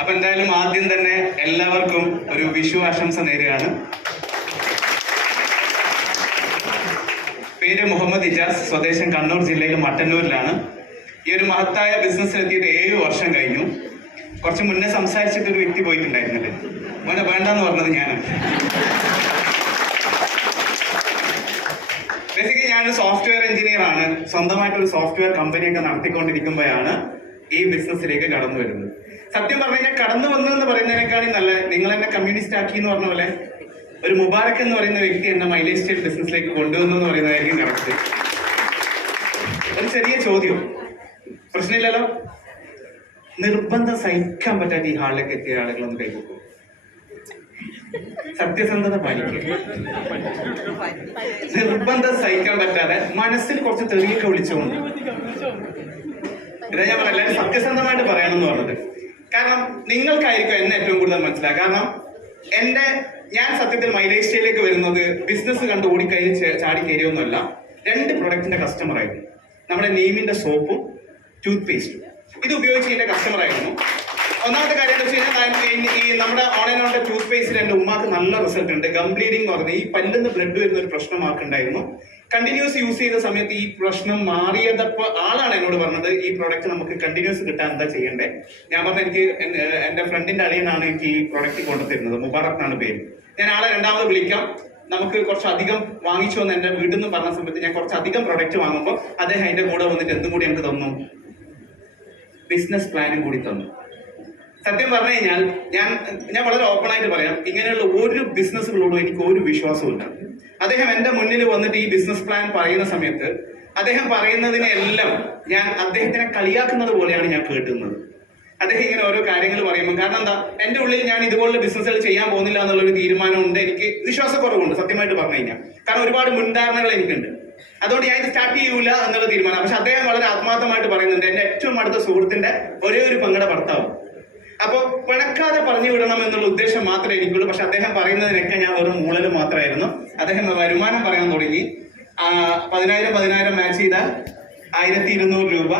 അപ്പൊ എന്തായാലും ആദ്യം തന്നെ എല്ലാവർക്കും ഒരു വിഷു ആശംസ നേരുകയാണ്. പേര് മുഹമ്മദ് ഇജാസ്, സ്വദേശം കണ്ണൂർ ജില്ലയിൽ മട്ടന്നൂരിലാണ്. ഈ ഒരു മഹത്തായ ബിസിനസ്സിലെത്തിയിട്ട് 7 വർഷം കഴിഞ്ഞു. കുറച്ച് മുന്നേ സംസാരിച്ചിട്ട് ഒരു വ്യക്തി പോയിട്ടുണ്ടായിരുന്നില്ലേ, മോനെ വേണ്ടെന്ന് പറഞ്ഞത് ഞാനാണ്. ബേസിക്കലി ഞാനൊരു സോഫ്റ്റ്വെയർ എഞ്ചിനീയർ ആണ്. സ്വന്തമായിട്ടൊരു സോഫ്റ്റ്വെയർ കമ്പനിയൊക്കെ നടത്തിക്കൊണ്ടിരിക്കുമ്പോഴാണ് ഈ ബിസിനസ്സിലേക്ക് കടന്നു വരുന്നത്. സത്യം പറഞ്ഞു കഴിഞ്ഞാൽ കടന്നു വന്നു എന്ന് പറയുന്നതിനേക്കാളും നല്ല നിങ്ങൾ എന്നെ കമ്മ്യൂണിസ്റ്റ് ആക്കി എന്ന് പറഞ്ഞ പോലെ ഒരു മുബാറക് എന്ന് പറയുന്ന വ്യക്തി എന്നെ മൈലേജ് സ്റ്റൈൽ ബിസിനസ്സിലേക്ക് കൊണ്ടുവന്നു എന്ന് പറയുന്നതായിരിക്കും കറക്റ്റ്. ഒരു ചെറിയ ചോദ്യം, പ്രശ്നമില്ലല്ലോ? നിർബന്ധം സഹിക്കാൻ പറ്റാത്ത ഈ ഹാളിലേക്ക് എത്തിയ ആളുകളൊന്ന് കൈകൊക്കും. സത്യസന്ധത പാലിക്കുക. നിർബന്ധം സഹിക്കാൻ പറ്റാതെ മനസ്സിൽ കുറച്ച് തെറിയൊക്കെ വിളിച്ചുകൊണ്ട് ഇതാ ഞാൻ പറയാം, എല്ലാവരും സത്യസന്ധമായിട്ട് പറയണമെന്ന് പറഞ്ഞത്. കാരണം നിങ്ങൾക്കായിരിക്കും എന്നെ ഏറ്റവും കൂടുതൽ മനസ്സിലാക്കുക. കാരണം ഞാൻ സത്യത്തിൽ മൈലേജ് സ്റ്റൈലിലേക്ക് വരുന്നത് ബിസിനസ് കണ്ട് ഓടിക്കഴിഞ്ഞ് ചാടി കയറിയൊന്നുമല്ല. 2 പ്രൊഡക്റ്റിന്റെ കസ്റ്റമർ ആയിരുന്നു. നമ്മുടെ നെയ്മിന്റെ സോപ്പും ടൂത്ത് പേസ്റ്റും ഇത് ഉപയോഗിച്ച് ഇതിന്റെ കസ്റ്റമർ ആയിരുന്നു. ഒന്നാമത്തെ കാര്യം എന്ന് വെച്ച് കഴിഞ്ഞാൽ ഈ നമ്മുടെ ഓൺലൈനോടെ ടൂത്ത് പേസ്റ്റിൽ എൻ്റെ ഉമ്മാക്ക് നല്ല റിസൾട്ട് ഉണ്ട്. ഗം ബ്ലീഡിംഗ് എന്ന് പറഞ്ഞാൽ ഈ പല്ലിന്ന് ബ്ലഡ് വരുന്ന ഒരു പ്രശ്നമാക്കുണ്ടായിരുന്നു. കണ്ടിന്യൂസ് യൂസ് ചെയ്ത സമയത്ത് ഈ പ്രശ്നം മാറിയതപ്പോൾ ആളാണ് എന്നോട് പറഞ്ഞത് ഈ പ്രോഡക്റ്റ് നമുക്ക് കണ്ടിന്യൂസ് കിട്ടാൻ എന്താ ചെയ്യണ്ടേ. ഞാൻ പറഞ്ഞ എനിക്ക് എൻ്റെ ഫ്രണ്ടിന്റെ അളിയനാണ് എനിക്ക് ഈ പ്രോഡക്റ്റ് കൊണ്ടുതരുന്നത്, മുബാറക് എന്നാണ് പേര്. ഞാൻ ആളെ രണ്ടാമത് വിളിക്കാം, നമുക്ക് കുറച്ചധികം വാങ്ങിച്ചു വന്ന് എൻ്റെ വീട്ടിൽ നിന്ന് പറഞ്ഞ സമയത്ത് ഞാൻ കുറച്ചധികം പ്രോഡക്റ്റ് വാങ്ങുമ്പോൾ അദ്ദേഹം അതിന്റെ കൂടെ വന്നിട്ട് എന്തും കൂടി എനിക്ക് തന്നു, ബിസിനസ് പ്ലാനും കൂടി തന്നു. സത്യം പറഞ്ഞു കഴിഞ്ഞാൽ ഞാൻ വളരെ ഓപ്പൺ ആയിട്ട് പറയാം, ഇങ്ങനെയുള്ള ഒരു ബിസിനസ്സുകളോടും എനിക്ക് ഒരു വിശ്വാസമില്ല. അദ്ദേഹം എൻ്റെ മുന്നിൽ വന്നിട്ട് ഈ ബിസിനസ് പ്ലാൻ പറയുന്ന സമയത്ത് അദ്ദേഹം പറയുന്നതിനെല്ലാം ഞാൻ അദ്ദേഹത്തിനെ കളിയാക്കുന്നത് പോലെയാണ് ഞാൻ കേട്ടുന്നത്. അദ്ദേഹം ഇങ്ങനെ ഓരോ കാര്യങ്ങൾ പറയുമ്പോൾ, കാരണം എന്താ, എൻ്റെ ഉള്ളിൽ ഞാൻ ഇതുപോലുള്ള ബിസിനസ്സുകൾ ചെയ്യാൻ പോകുന്നില്ല എന്നുള്ളൊരു തീരുമാനമുണ്ട്. എനിക്ക് വിശ്വാസക്കുറവുണ്ട് സത്യമായിട്ട് പറഞ്ഞു കഴിഞ്ഞാൽ. കാരണം ഒരുപാട് മുൻധാരണകൾ എനിക്കുണ്ട്. അതുകൊണ്ട് ഞാൻ ഇത് സ്റ്റാർട്ട് ചെയ്യൂല എന്നുള്ള തീരുമാനം. പക്ഷെ അദ്ദേഹം വളരെ ആത്മാർത്ഥമായിട്ട് പറയുന്നുണ്ട്. എൻ്റെ ഏറ്റവും അടുത്ത സുഹൃത്തിന്റെ ഒരേ ഒരു പങ്കയുടെ ഭർത്താവ്. അപ്പോൾ പിണക്കാതെ പറഞ്ഞു വിടണം എന്നുള്ള ഉദ്ദേശം മാത്രമേ എനിക്കുള്ളൂ. പക്ഷെ അദ്ദേഹം പറയുന്നതിനൊക്കെ ഞാൻ വെറും മൂളൽ മാത്രമായിരുന്നു. അദ്ദേഹം വരുമാനം പറയാൻ തുടങ്ങി. 10,000 മാച്ച് ചെയ്താൽ 1,200 രൂപ